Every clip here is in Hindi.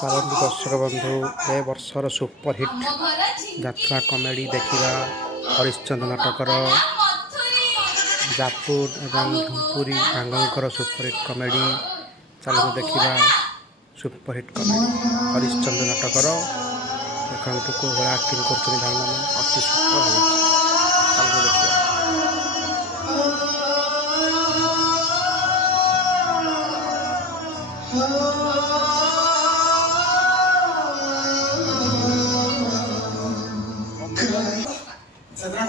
ଚାଲନ୍ତୁ ଦର୍ଶକ ବନ୍ଧୁ ଏ ବର୍ଷର ସୁପରହିଟ୍ ଯାତ୍ରା କମେଡ଼ି ଦେଖିବା ହରିଶ୍ଚନ୍ଦ୍ର ନାଟକର ଜାପୁର ଏବଂ ଢୁମ୍ପୁରୀ ଭାଙ୍ଗଙ୍କର ସୁପରହିଟ୍ କମେଡ଼ି। ଚାଲନ୍ତୁ ଦେଖିବା ସୁପରହିଟ୍ କମେଡ଼ି ହରିଶ୍ଚନ୍ଦ୍ର ନାଟକର। ଦେଖନ୍ତୁ କେଉଁ ଭଳିଆ ଆକ୍ଟିଂ କରୁଛନ୍ତି ଭାଇମାନେ, ଅତି ସୁପର ହେଇଛି। ଚାଲନ୍ତୁ ଦେଖିବା।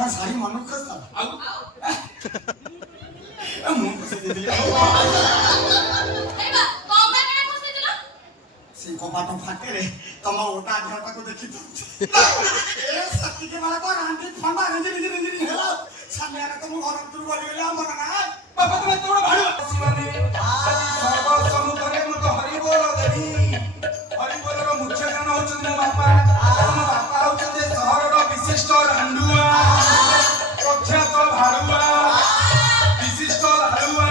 सारी मन कपाट फाटे तुम ओटा देहटा को देखी सती माला को रांडी फंडा रेंजी हेला सामने तुम घर दूर बोली गले हमर ना बाबा तुम तोड़ भाड़ो शिवानी सर्व समुद्रे मु तो हरि बोल देवी हरि बोल रो मुख्य जन होचन मो बापा होचन शहर रो विशिष्ट रांडुआ प्रख्यात भाड़ुआ विशिष्ट भाड़ुआ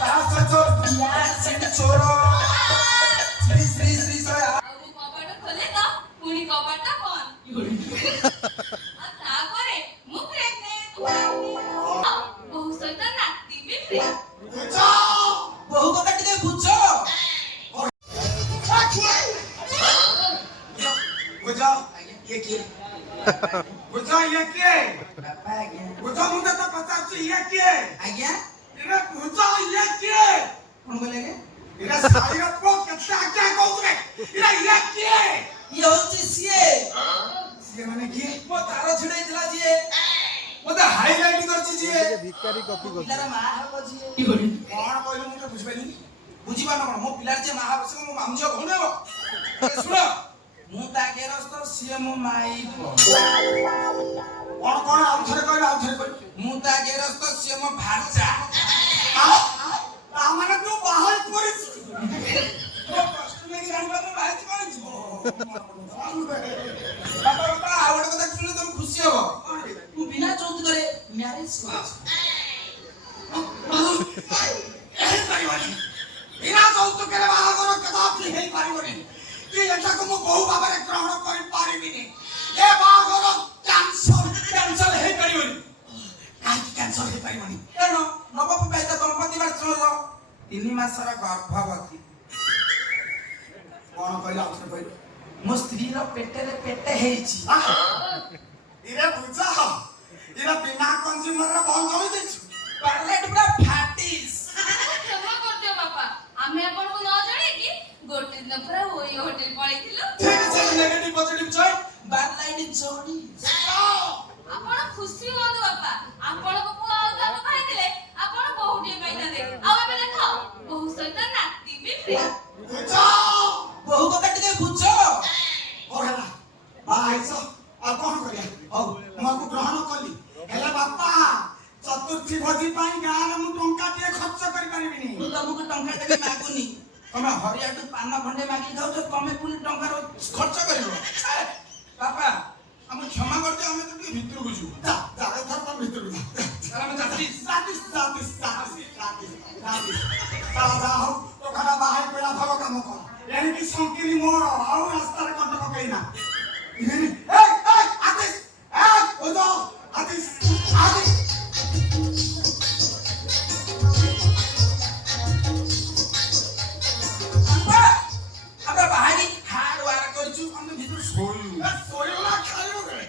तास चो बियार सिन चोरो भिकारी कॉपी कर पिलार मा हबो जी कोन कहलो मु तो बुझबेनी बुझिबा न कोन मो पिलार जे मा हबो से मो मामझियो भनेबो सुन मु ता गेरस्त से मो माई कोन आउथरे कहलो मु ता गेरस्त से मो भाचा आ माने तू बाहर परिस तो कष्ट में रानी बाबू बाहर कोन बाबा आवड কথা শুনলে তুমি খুশি হবো तू बिना चौथ करे मैरिज बिना चौथ करे बाहागर कदापि हेई पारिबनी कि एटा को मो बहु भाबरे ग्रहण करि पारिबिनी ए बाहागर कैंसल हेई पारिबनी काई कैंसल हेई पारिबनी एनो नवप पैदा दंपति बार चलो 3 मासर गर्भवती कोन कहला उसने कहलो मो स्त्री रो पेटे हेइची इरे बुझा इरा बिना कंज्यूमर रा बंद होई देछु पार्लेट पूरा फाटिस क्षमा कर दियो बापा हमें अपन को न जाने कि गोटे दिन पूरा ओई होटल पळैथिलो ठीक से नेगेटिव पॉजिटिव चॉय बैड लाइन जोड़ी आपण खुशी होंदो बापा आपण को पुआ आ तो खाई दिले आपण बहुटी पैसा दे आ बे देखो बहु सहित नाती भी फ्री बुझा बहु को कट दे बुझो ओला बाईसा आ कोन करिया औ मको ग्रहण कली हेला बापा चतुर्थी भोजी पाई गार मु टंका ते खर्च करि परिबिनी मु तुमको टंका देबी मागुनी तमे हरिया टू पान खंडे मागी जाउ तो तमे पुनी टंका रो खर्च करिवो बापा हम क्षमा कर दे हमें तो भीतर को छु जा जा थर तम भीतर को जा हम जाती जा हो तो खड़ा बाहर पेला भव काम कर यानी कि संकीरी मोर आउ रास्ता रे कंट पकैना ए आदेश ओदो आदेश हमरा बाहरी हार्ड वर्क करछु हम भीतर सोयु ना खायो रे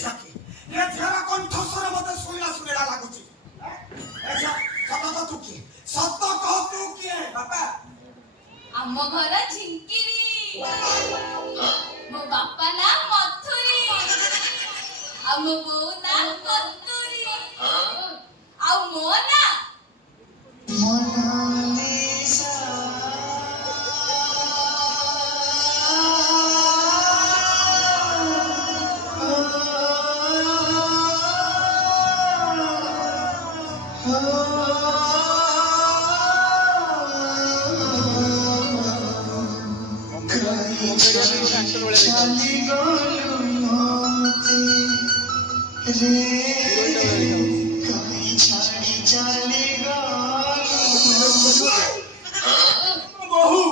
सत ये छरा कंठ स्वर मते सोइला सुनेला लागुची अच्छा सत तू की सत कह तू की बापा हम घर झिंकिरी मो बापा ना मथुरी हम बो ना कतुरी आ मो ना मोनालिसा बहु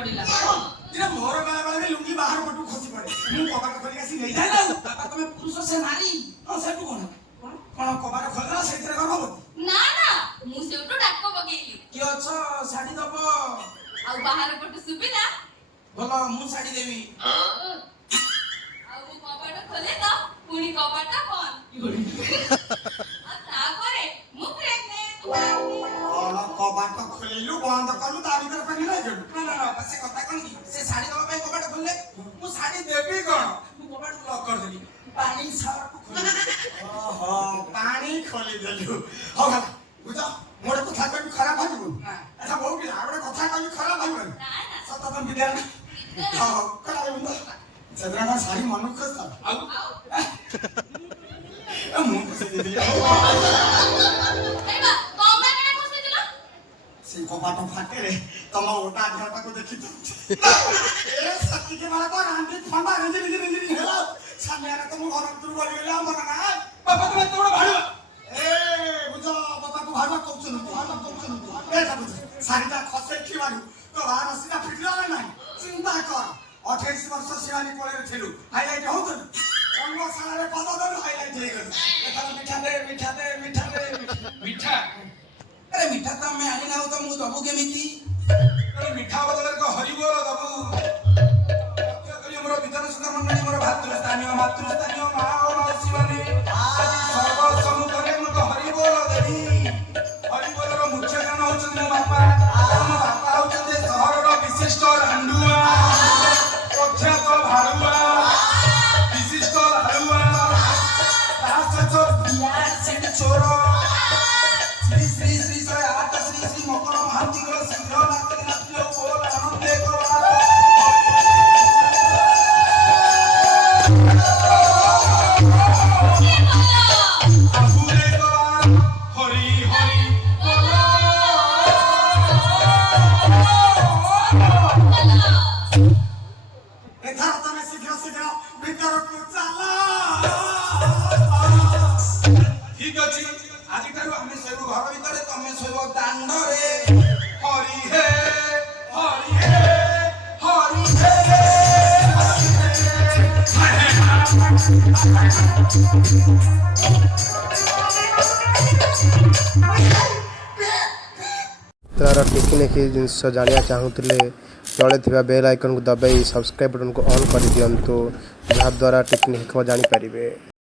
ପଡିଲା। ଇରେ ମୋର ବେଳେ ବେଳେ ବି ଲୁଙ୍ଗି ବାହାର ପଟୁ ଖସି ପଡେ। ମୁଁ କବାଟ ଖୋଲି ଆସି ନେଇଯାଏ ନା। ବାପା ତମେ ପୁରୁଷ ସେ ନାରୀ। ସେଠୁ କଣ କଣ କବାଟ ଖୋଲିଲା ସେଇଥିରେ ଗର୍ଭବତୀ? ନା ନା ମୁଁ ସେଉଠୁ ଡାକ ପକେଇଲି। କିଏ ଅଛ ଶାଢୀ ଦବ? ଆଉ ବାହାର ପଟୁ ସୁବିଲା। ଭଲ ମୁଁ ଶାଢୀ ଦେବି। ଆଉ ମୁଁ କବାଟ ଖୋଲେ ତ ପୁଣି କବାଟ ବନ୍ଦ। ଆଉ ତାପରେ ମୁଁ ପ୍ରେଗନେଣ୍ଟ। କଣ କବାଟ ଖୋଲିଲୁ ବନ୍ଦ କଲୁ ତା ଭିତରେ ପାଣି ଲାଗିଲୁ? ନା ସେ କଥା କଣ କି ସେ ଶାଢୀ ଦବା ପାଇଁ କବାଟ ଖୋଲିଲେ ମୁଁ ଶାଢୀ ଦେବି କଣ? ମୁଁ କବାଟ ଲକ୍ କରିଦେଲି। ପାଣି ସାରକୁ ଖୋଲି ଓହୋ ପାଣି ଖୋଲିଦେଲୁ। ହଉ ହେଲା ବୁଝ ମୋର କଥା କହିବି ଖରାପ ଭାବିବୁନି। ଆଚ୍ଛା ବୋଉ ପିଲା ଆଉ ଗୋଟେ କଥା କହିବି ଖରାପ ଭାବିବନି। ସତ ତ ବିଦ୍ୟାଳୟ ହଉ କଟା ବୁଝ ସେଦିନ ନା ଶାଢୀ ମନକୁ ଖୋଜ ଆଉ ମୁଁ ଖୁସି ଦେଇଥିଲି। ସେ କବାଟ ଫାଟରେ ତମ ଓଟା ଝରଟାକୁ ଦେଖିଛୁ ସେତିକି ବେଳେ ତ ରାଣ୍ଡି ଥଣ୍ଡା ରିଜିରି ହେଲା ସାମ୍ନାରେ ତ ମୁଁ ଘର ଭିତରୁ ଗଳିଗଲି ଆମର ନା ବାପା ତମେ ଏତେ ବଡ ଭାଡୁଆ ବୁଝ ବାପାକୁ ଭାଡୁଆ କହୁଛନ୍ତି ବୁଝ ଶାଢୀଟା ଖସେଇ ଥିବାରୁ ତ ବାହାର ସିନା ଫିଟିଲା ନା ନାହିଁ ଚିନ୍ତା କର 28 ବର୍ଷ ଶିବାନୀ କୋଳରେ ଥିଲୁ ହାଇଲାଇଟ୍ ହଉଥିଲୁ ରଙ୍ଗଶାଳାରେ ପଦ ଦେଲୁ ହାଇଲାଇଟ୍ ହେଇଗଲୁ ଏଥର ମିଠା ଦେ ମିଠା अरे मिठा तो मैं आनी ना हो तो मुझ दबू के मिट्टी अरे मिठा बदल को हरि बोल दबू क्या करिए मोर विधान सभा मंडली मोर मातृस्थानीय माँ और मौसी माने सर्व सम्मुखरे मु तो हरि बोल देवी हरि बोल रो मुख्य गान हो मो बापा हो शहर रो विशिष्ट रांडुआ प्रख्यात भाड़ुआ विशिष्ट भाड़ुआ बिहार से चोर श्री श्री 108 श्री श्री मकर महांती को शीघ्र नाचले बोल आनंदे करा आहुरे करा हरि हरि एथार तमे शीघ्र भीतर को चला ठीक अछि आज ठारू आमे सोइबो घर भितरे तमे सोइबो दांडरे हरि हे हरि हे हरि हे ତାର ଟିକିନିକି ଜିନିଷ ଜାଣିବା ଚାହୁଁଥିଲେ ତଳେ ଥିବା ବେଲ୍ ଆଇକନ୍କୁ ଦବାଇ ସବସ୍କ୍ରାଇବ୍ ବଟନ୍କୁ ଅନ୍ କରିଦିଅନ୍ତୁ ଯାହାଦ୍ୱାରା ଟିକିନିକି ଖବର ଜାଣିପାରିବେ।